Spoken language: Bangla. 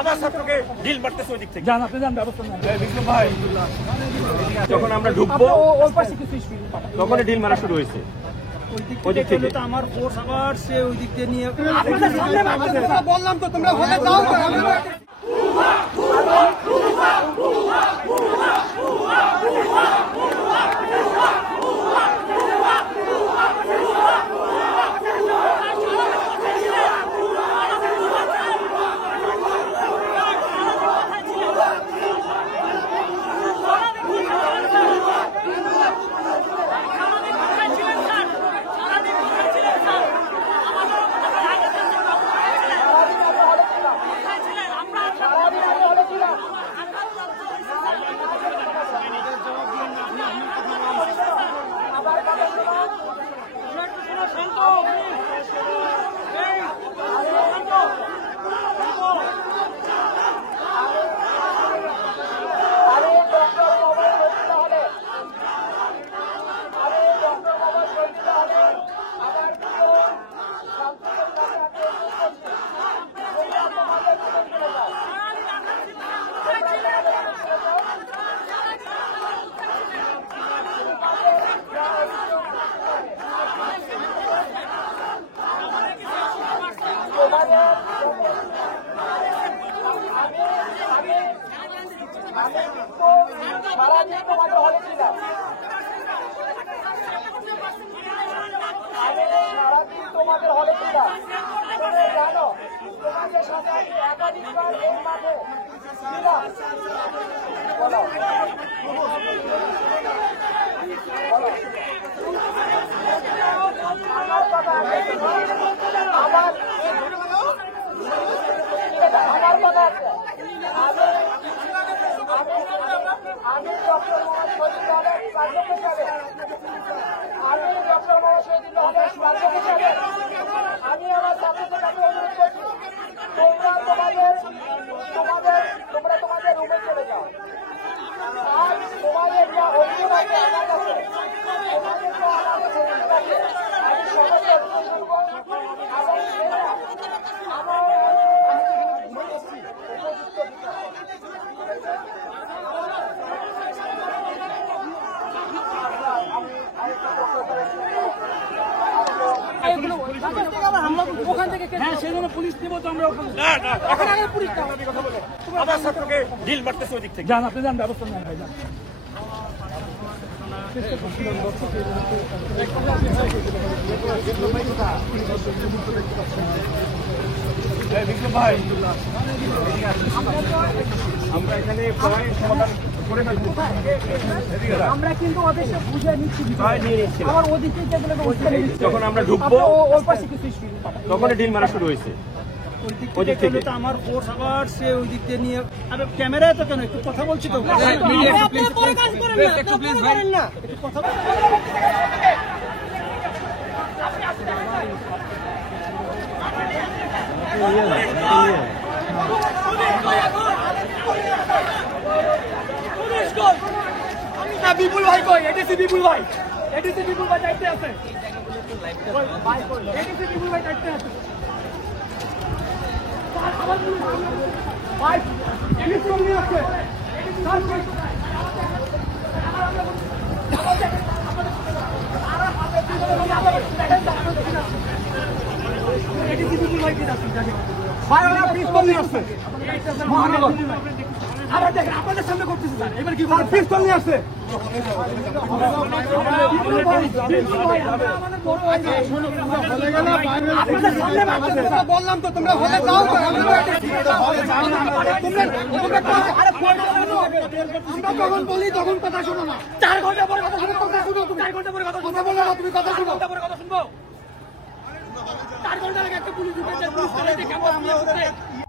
আমার ছাত্রকে ঢিল মারতেছে ওই দিক থেকে। যান আপনি যান, ব্যবস্থা নেন। ভাই যখন আমরা ঢুকবো তখন ঢিল মারা শুরু হয়েছে ওই দিক থেকে। আমার ফোর্স আবার সে ওই দিক দিয়ে নিয়ে বললাম তো তোমরা হলে যাও। তোমাদের হলে ছিলাম, তোমরা জানো তোমাদের সাথে আমি একাধিকবার এই মাঠে ছিলাম। বলো আমার কথা আছে, আমার কথা আছে। আমি ডক্টর মোহাম্মদ শহীদুল আলম প্রাধ্যক্ষ হিসাবে আমি আমার ছাত্রদের কাছে অনুরোধ করছি, তোমরা তোমাদের রুমে চলে যাও। আর তোমাদের যা অভিযোগ আছে আমার কাছে, তোমাদের যা আমাদের অভিযোগ আছে আমি সবাইকে অভিযোগ করবো। এবং সেটা আমার ওখান থেকে সেই জন্য পুলিশ দিব তো আমরা ওখানে। আমার ছাত্রকে ঢিল মারতেছে ওই দিক থেকে। যান আপনি যান, ব্যবস্থা নেন ভাই, যান। ভাই আমরা এখানে প্রায় সমাধান করে ফেলবো। আমরা কিন্তু ওদেরকে বুঝে নিচ্ছি, নিয়ে নিচ্ছি। আমার ওদিকে যেগুলো যখন আমরা ঢুকবো ওই পাশে কিছু তখন ঢিল মারা শুরু হয়েছে ওই দিক থেকে। আমার ফোর্স আবার সে ওই দিক দিয়ে নিয়ে ক্যামেরায় তো কেন একটু কথা বলছি তো বিপুল ভাই কই? এডিসি বিপুল ভাই, এডিসি বিপুল ভাই দায়িত্বে আছে, এডিসি বিপুল ভাই দায়িত্বে আছে। ভাই এডিসি নিয়ে আছে, ভাই ওরা পিস্তল নিয়ে আসছে মহানগর। আবার দেখেন আপনাদের সামনে করতেছে স্যার, এবার কি পিস্তল নিয়ে আসছে। বললাম তো তোমরা হলে যাও। আমরা যখন বলি তখন কথা শোনো না। 4 ঘন্টা পরে কথা শুনো, কথা শুনো তুমি। 4 ঘন্টা পরে কথা বলো না, তুমি কথা শুনো। 4 ঘন্টা পরে কথা শুনবো। 4 ঘন্টা আগে একটা পুলিশ ঢুকেছে, পুলিশ কেমন